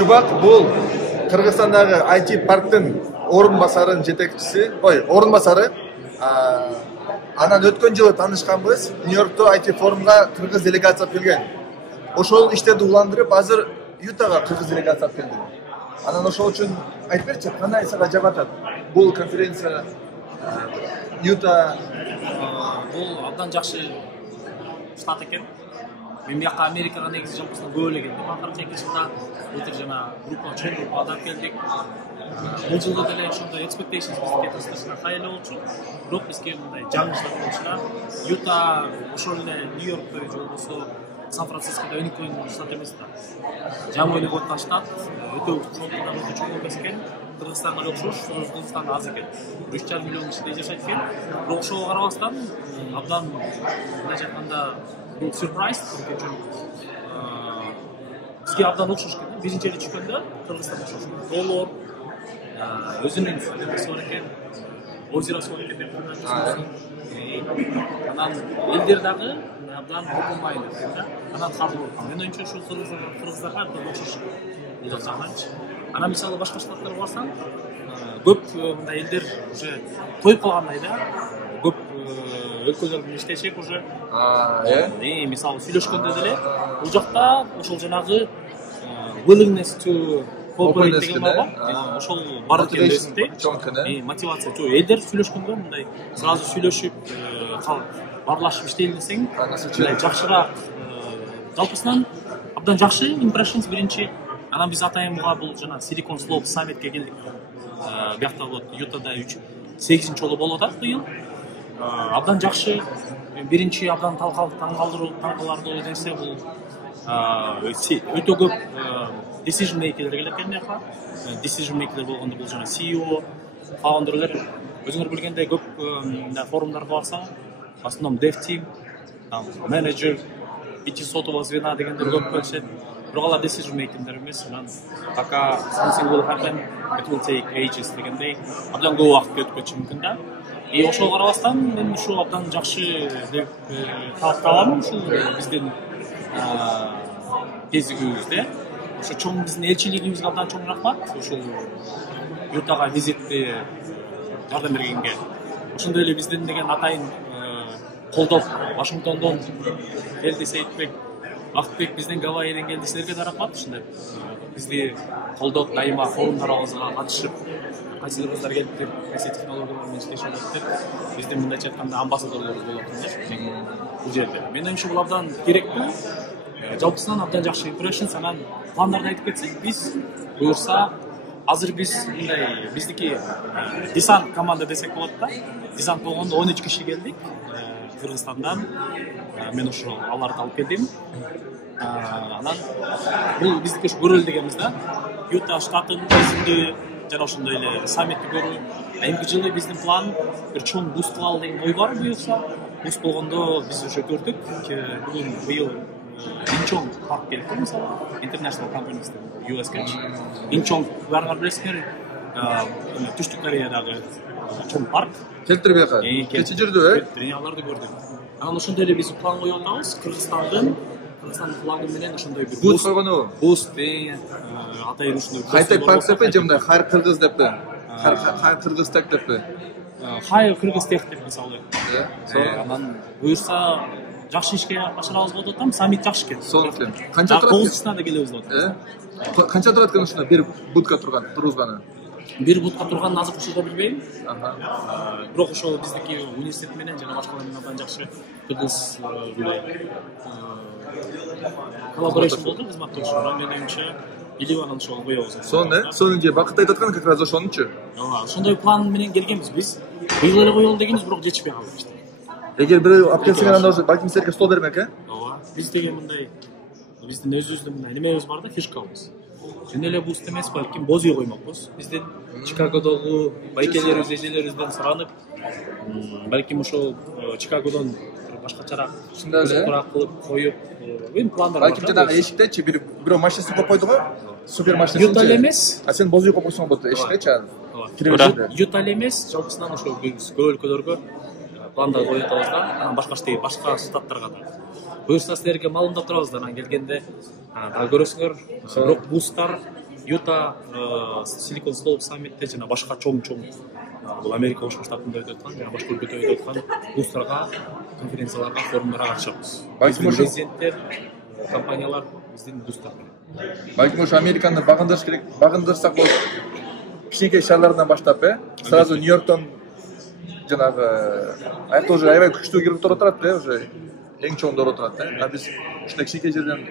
Чубак бул Кыргызстандагы IT парктын орунбасарынын жетекчиси, орунбасары. Анан өткөн жылы таанышканбыз. Нью-Йоркто IT форумга кыргыз делегация келген. Ошол иштерди уландырып, азыр Ютага кыргыз делегация келди. Анан ошол үчүн айтып берчи, кандай сага жагат бул конференция Юта? Бул абдан жакшы штат экен. Мен бияка Америкага негизи жалпысынан көп эле келдим. Акыркы 2 жылда өтө жана группа чоң группада келдик. Бул жылда деле ошондой expectations бизге достаточно хай эле болчу. Бирок бизге мындай жаңы штат болчу. Юта ошол эле Нью-Йорктой же болбосо Сан-Францискодо өнүккөн штат эмес да. Жаңы өнүгүп аткан штат, өтө фронтунан өтө чоң эмес экен. Кыргызстанга окшош, Кыргызстан аз экен. 3,5 миллион киши жашайт экен. Бирок ошого карабастан абдан мындай айтканда бул сюрприз үчүн бизге абдан окшош экен. Биринчи эле түшкөндө Кыргызстан окшош. Долор өзүнүн немеси бар экен. Озеросы бар экен деп айтышат. Анан элдер дагы абдан окумайт экен да. Анан кабыл. Мен оюмча ушул кыргыздарга абдан окшош. Бул жагданчы. Анан мисалы башка штаттарга барсаң, көп мындай элдер уже тоюп калгандай да. Көп өлкөлөр менен иштешек уже. Мисалы сүйлөшкөндө деле бул жакта ошол жанагы willingness to cooperate деген бар го. Ошол бар экен десте. Мотивация. Элдер сүйлөшкөндө мындай сразу сүйлөшүп, барлашып иштейли десең, жакшыраак. Жалпысынан абдан жакшы impressions биринчи. Анан биз атайымга бул жана Silicon Slopes саммитке келдик. Биякта болот Ютада 8-чи жолу болуп атат быйыл. Абдан жакшы. Биринчи абдан таңкалдыруу нерсе бул өтө көп decision maker'лер келет экен бияка. Decision maker'лер болгондо бул жана CEO, founder'лер. Өзүңөр билгендей көп форумдарга барсаң, в основном dev team, manager, IT сотового звена дегендер көп келишет. Бирок алар decision maker'лер эмес. Анан пока something will happen, it will take ages дегендей абдан көп убакыт өткөчү мүмкүн да. И ошого карабастан мен ушул абдан жакшы деп тапталам ушул биздин кезигибизде. Ошо чоң биздин элчилигибизге абдан чоң рахмат. Ушул Ютага визитти жардам бергенге. Ошондой эле биздин деген атайын колдоп Вашингтондон келди Сейитбек, Бактыбек бизден Гавайиден келди. Силерге да рахмат. Ушундай бизди колдоп дайыма форумдарыбызга катышып, кайсылыр кыздар келип деп, кайсы технологиялар менен иштешип атат. Биздин мындайча айтканда амбассадорлорубуз болот да. Бул жерде. Мен оюмча бул абдан керектүү. Жалпысынан абдан жакшы impressions. Анан пландарды айтып кетсек, биз буюрса азыр биз мындай биздики десант команда десек болот да. Десант болгондо 13 киши келдик. Кыргызстандан мен ошо аларды алып келдим. Анан бул биздики ушу көрөлү дегенбиз да. Юта штатын өзүндө жана ошондой эле саммитти көрүү. Эмки жылы биздин план бир чоң буст кылалы деген ой бар буюрса. Буст болгондо биз уже көрдүк. Бүгүн быйыл Инчон парк келет мисалы. International Companies US Catch. Инчон баарыңар билесиңер, Түштүк Кореядагы чоң парк. Келтирип бияка. Кече жүрдү, аларды көрдүк. Анан ошондой эле биз план коюп атабыз. Кыргызстандын планы менен ошондой бир буст койгону. Буст атайын ушундай. Хай-тек парк деппи, же мындай Хайр Кыргыз деппи? Хайр Кыргыз тек деппи? Хайр Кыргыз тек деп мисалы. Анан буюрса жакшы ишке башарабыз болуп атам. Саммит жакшы экен. Сол экен. Канча турат? 9-чысына да келебиз болуп атат. Канча турат экен ушунда бир будка тургузганы? Бир будка турганын азыр ушулда билбейм. Бирок ошо биздики университет менен жана башкалар менен абдан жакшы кыргыз коллаборация болду кызматташуу. Мен оюмча Иливанын ошого коебуз. Сонун же бакыт айтып аткан как раз ошонучу. Ошондой план менен келгенбиз биз. Быйыл эле коелу дегенбиз, бирок жетишпей калды. Эгер бирөө алып келсең анда ошо балким силерге стол бермек, Биз деген мындай биздин өзүбүздүн мындай немебиз бар да, фишкабыз. Жөн эле буст эмес, балким боз үй коймокпуз. Биздин Чикагодогу байкелерибиз, эжелерибизден суранып, балким ошол Чикагодон башкачараак ушундай кылып коюп, пландар бар. Балким жанагы эшиктечи бирөө машинасын коюп койду го? Супер машина. Юта эмес. Сен боз үй коюп койсоң болот, эшиктечи. Юта эмес, жалпысынан ошол көп өлкөлөргө пландар коюп атабыз да. Анан башка штаттарга да. Буюрса силерге маалымдап турабыз да, анан келгенде дагы көрөсүңөр. Бирок бустар Юта Silicon Slope саммитте жана башка чоң бул Америка Кошмо Штатында өтүп аткан жана башка өлкөдө өтүп аткан бустарга, конференцияларга, форумдарга катышабыз. Президенттер, компаниялар биздин достор. Балким ошо Американы багындырыш керек, багындырсак болот. Кичинекей шаарлардан баштап, сразу Нью-Йорктон жанагы аякта уже аябай күчтүү кириптер отурат, уже эң чоңдор отурат, а биз ушундай кичинекей жерден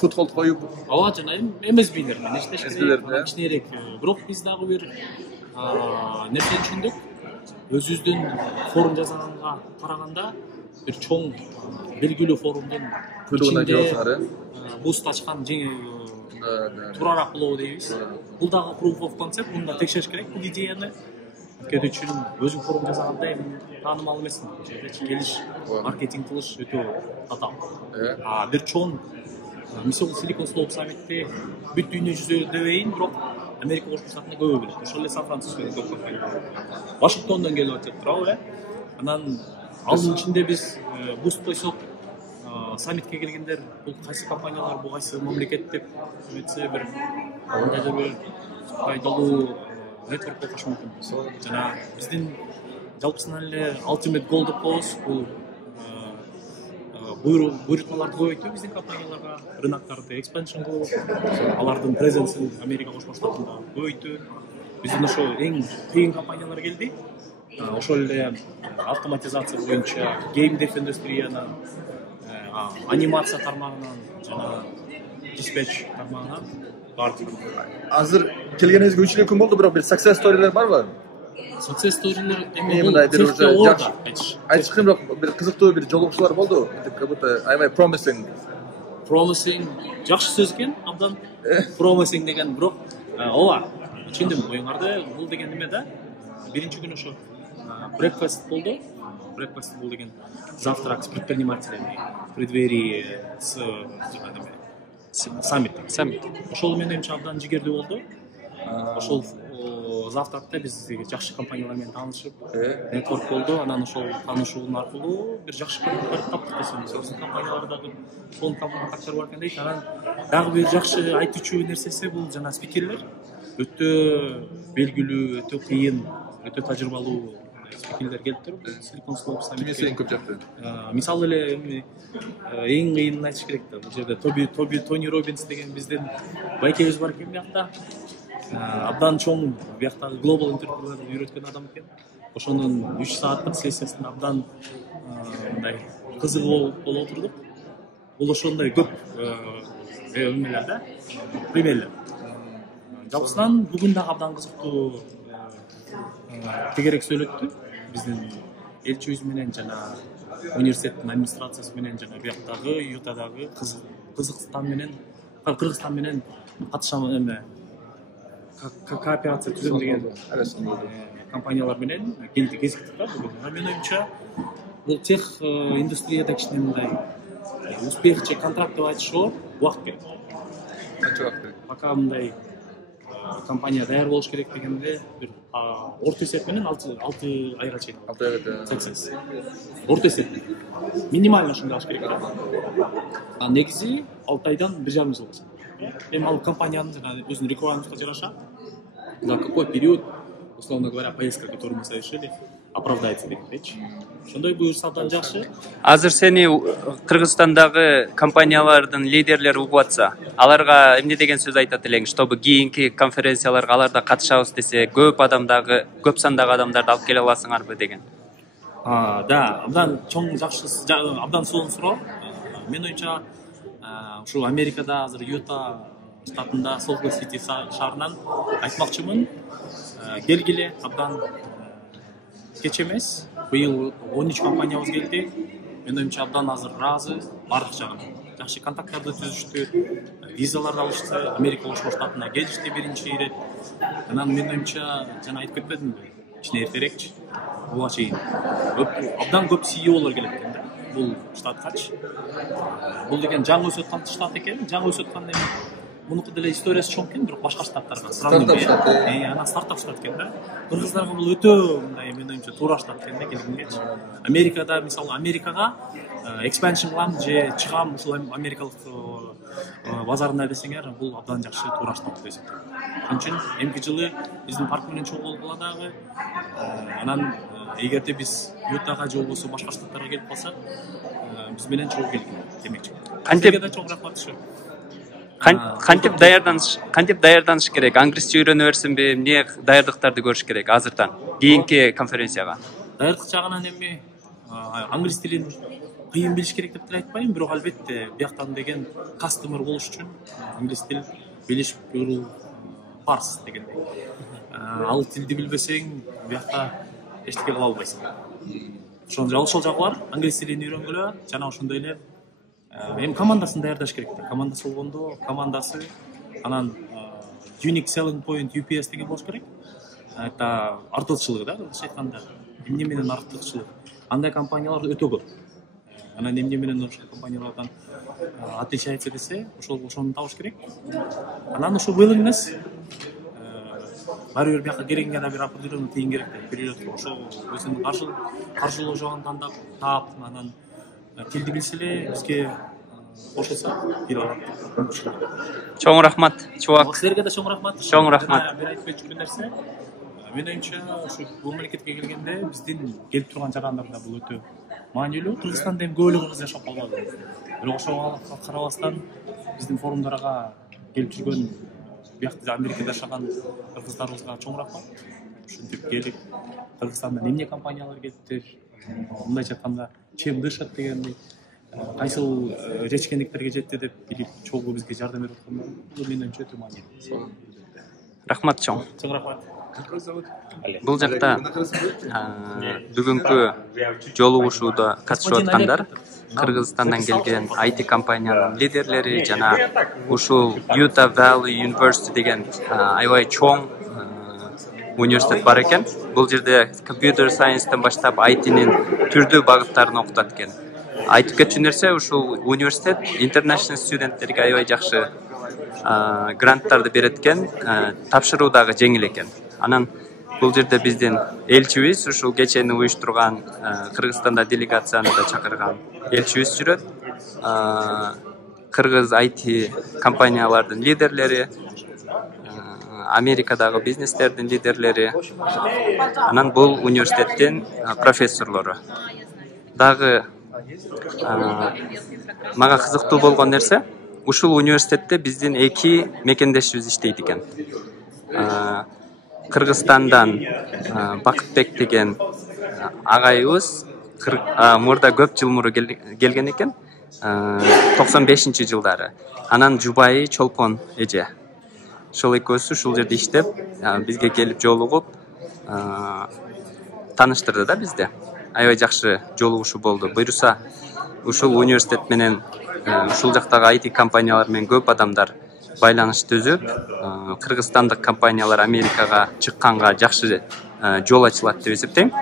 футхолд коюп, ооба жана MSB'лер менен иштеш керек, кичинерээк. Бирок биз дагы бир нерсени түшүндүк. Өзүбүздүн форум жасаганга караганда бир чоң белгилүү форумдун ичинде буст ачкан туурараак болобу дейбиз. Бул дагы proof of concept, мында текшериш керек бул идеяны. Анткени үчүн өзүм форум жасаганда эми таанымал эмесмин. Бул жерде келиш, маркетинг кылыш өтө татаал. Бир чоң мисалы Silicon Slope саммитте бүт дүйнө жүзү дебейин, бирок Америка Кошмо Штатында көбү билет. Ошол эле Сан-Францискодон көп компания. Вашингтондон келип атат турабы, Анан алдын ичинде биз буст койсок, саммитке келгендер бул кайсы компаниялар, бул кайсы мамлекет деп өтсө бир андайдыр бир пайдалуу нетворк болуш мүмкүн. Жана биздин жалпысынан эле ultimate goal деп коебуз, бул буйрутмаларды көбөйтүү биздин компанияларга, рыноктарды экспансион кылуу, алардын презенсин Америка Кошмо Штатында көбөйтүү. Биздин ошо эң кыйын компаниялар келди. Ошол эле автоматизация боюнча геймдев индустрияны, анимация тармагынан жана диспетч тармагынан бардык. Азыр келгениңизге 3 күн болду, бирок бир success story'лер барбы? Success story'лер мындай бир уже жакшы айтышкан, бирок бир кызыктуу бир жолугушуулар болду. Как будто аябай promising. Жакшы сөз экен, абдан promising деген, бирок ооба, түшүндүм оюңарды. Бул деген неме да? Биринчи күнү ошо breakfast болду. Breakfast бул деген завтрак с предпринимателями, в преддверии с саммит. Ошол менен абдан жигердүү болду. Ошол завтракта биз жакшы компаниялар менен таанышып, нетворк болду. Анан ошол таанышуунун аркылуу бир жакшы контакт таптык десем, биздин компаниялардагы чоң контакттар бар экен дейт. Анан дагы бир жакшы айтуучу нерсеси бул жана спикерлер өтө белгилүү, өтө кыйын, өтө тажрыйбалуу спикерлер келип туруп, Silicon Slope саммитке көп жакты. Мисалы эле эң кыйынын айтыш керек да. Бул жерде Тони Робинс деген биздин байкебиз бар экен бияқта. Абдан чоң бияқтағы Global Enterprise үйрөткөн адам экен. Ошонун 3 сааттык сессиясында абдан мындай кызык болуп отурдук. Бул ошондой көп эмелер да, примерлер. Жалпысынан бүгүн дагы абдан кызыктуу тегерек сөйлөттү. Биздин элчибиз менен жана университеттин администрациясы менен жана бияктагы Ютадагы Кыргызстан менен катышам эме кооперация түзөм деген компаниялар менен кезиктик да бүгүн. Менин оюмча бул тех индустрияда кичине мындай успех же контракт деп айтышоо убакыт керек. Канча убакыт керек? Пока мындай компания даяр болуш керек дегенде бир орто эсеп менен 6 айга чейин. 6 айга success. Орто эсеп. Минимально ошондой болуш керек. Негизи 6 айдан 1,5 жыл болсо. Эми ал компаниянын жана өзүнүн рекламасына жараша за какой период, условно говоря, поездка, которую мы совершили, оправдается дегендейчи. Ошондой буюрса абдан жакшы. Азыр сени Кыргызстандагы компаниялардын лидерлери угуп атса, аларга эмне деген сөз айтат элең, чтобы кийинки конференцияларга аларда катышабыз десе, көп сандагы адамдарды алып келе аласыңарбы деген. Да, абдан чоң жакшы, абдан сонун суроо. Менин оюмча ушу Америкада азыр Юта штатында Солт-Лейк-Сити шаарынан айтмакчымын. Келгиле, абдан кеч эмес. Быйыл 13 компаниябыз келди. Менин оюмча абдан азыр ыраазы, бардык жагынан. Жакшы контакттарды түзүштү, визаларды алышты, Америка Кошмо Штатына келишти биринчи ирет. Анан менин оюмча жана айтып кетпедимби, кичине эртерээкчи. Буга чейин абдан көп CEO'лор келет экен да. Бул штаткачы. Бул деген жаңы өсүп аткан штат экен. Жаңы өсүп аткан эми мунуку деле историясы чоң экен, бирок башка штаттарга сравнение. Анан стартап штат экен да. Кыргыздарга бул өтө мындай менин оюмча туура штат экен да келгенгечи. Америкада мисалы Америкага экспансион кылам же чыгам, ушул америкалык базарында десеңер, бул абдан жакшы туура штаб деп эсептейм. Ошон үчүн эмки жылы биздин парк менен чогуу болгула дагы. Анан эгерде биз Ютага же болбосо башка штаттарга келип калсак, биз менен чогуу келгиле демекчи. Кантип да чоң рахмат ушу. кантип даярданыш керек? Англисче үйрөнө берсинби? Эмне даярдыктарды көрүш керек азыртан кийинки конференцияга? Даярдык жагынан эми англис тилин кыйын билиш керек деп деле айтпайм, бирок албетте бияктан деген кастомер болуш үчүн англис тил билиш бул парс дегендей. Ал тилди билбесең, биякта эчтеке кыла албайсың. Ошол жагы бар. Англис тилин үйрөнгүлө, жана ошондой эле эми командасын даярдаш керек. Командасы болгондо, командасы анан unique selling point UPS деген болуш керек. Это артыкчылыгы да, кыргызча айтканда. Эмне менен артыкчылык? Андай компаниялар өтө көп. Анан эмне менен ошол компаниялардан отличается десе, ошону табыш керек. Анан ошо willingness баары бир бияка керегиңе да бир определенный тыйын керек деп билет. Ошо өзүнүн каржылоо жагын тандап таап, анан тилди билсе эле бизге кошулса бир алат. Чоң рахмат, чубак. Силерге да чоң рахмат. Чоң рахмат. Бир айтып өтчү нерсе, менин оюмча ушу бул мамлекетке келгенде биздин келип турган жарандарда бул өтө маанилүү. Кыргызстанда эми көп эле кыргыз жашап калбады. Бирок ошого карабастан биздин форумдарга келип жүргөн биякта Америкада жашаган кыргыздарыбызга чоң рахмат. Ушинтип келип Кыргызстандан эмне компаниялар келиптир, мындайча айтканда чем дышат дегендей, кайсыл жетишкендиктерге жетти деп билип чогуу бизге жардам берип аткандар бул менин оюмча өтө маанилүү. Рахмат чоң. Чоң рахмат. Бул жакта бүгүнкү жолугушууда катышып аткандар Кыргызстандан келген IT компаниянын лидерлери жана ушул Utah Valley University деген аябай чоң университет бар экен. Бул жерде computer science'тен баштап IT-нин түрдүү багыттарын окутат экен. Айтып кетчү нерсе, ушул университет international студенттерге аябай жакшы гранттарды берет экен, тапшыруу дагы жеңил экен. Анан бул жерде биздин элчибиз ушул кечени уюштурган Кыргызстанда делегацияны да чакырган элчибиз жүрөт. Кыргыз IT компаниялардын лидерлери, Америкадагы бизнестердин лидерлери, анан бул университеттин профессорлору. Дагы мага кызыктуу болгон нерсе, ушул университетте биздин эки мекендешибиз иштейт экен. Кыргызстандан Бакытбек деген агайыбыз мурда көп жыл мурун келген экен, 95-жылдары. Анан жубайы Чолпон эже. Ошол экөөсү ушул жерде иштеп, бизге келип жолугуп, тааныштырды да бизди. Аябай жакшы жолугушуу болду. Буюрса, ушул университет менен ушул жактагы IT компаниялар менен көп адамдар байланыш түзүп, кыргызстандык компаниялар Америкага чыкканга жакшы жол ачылат деп эсептейм.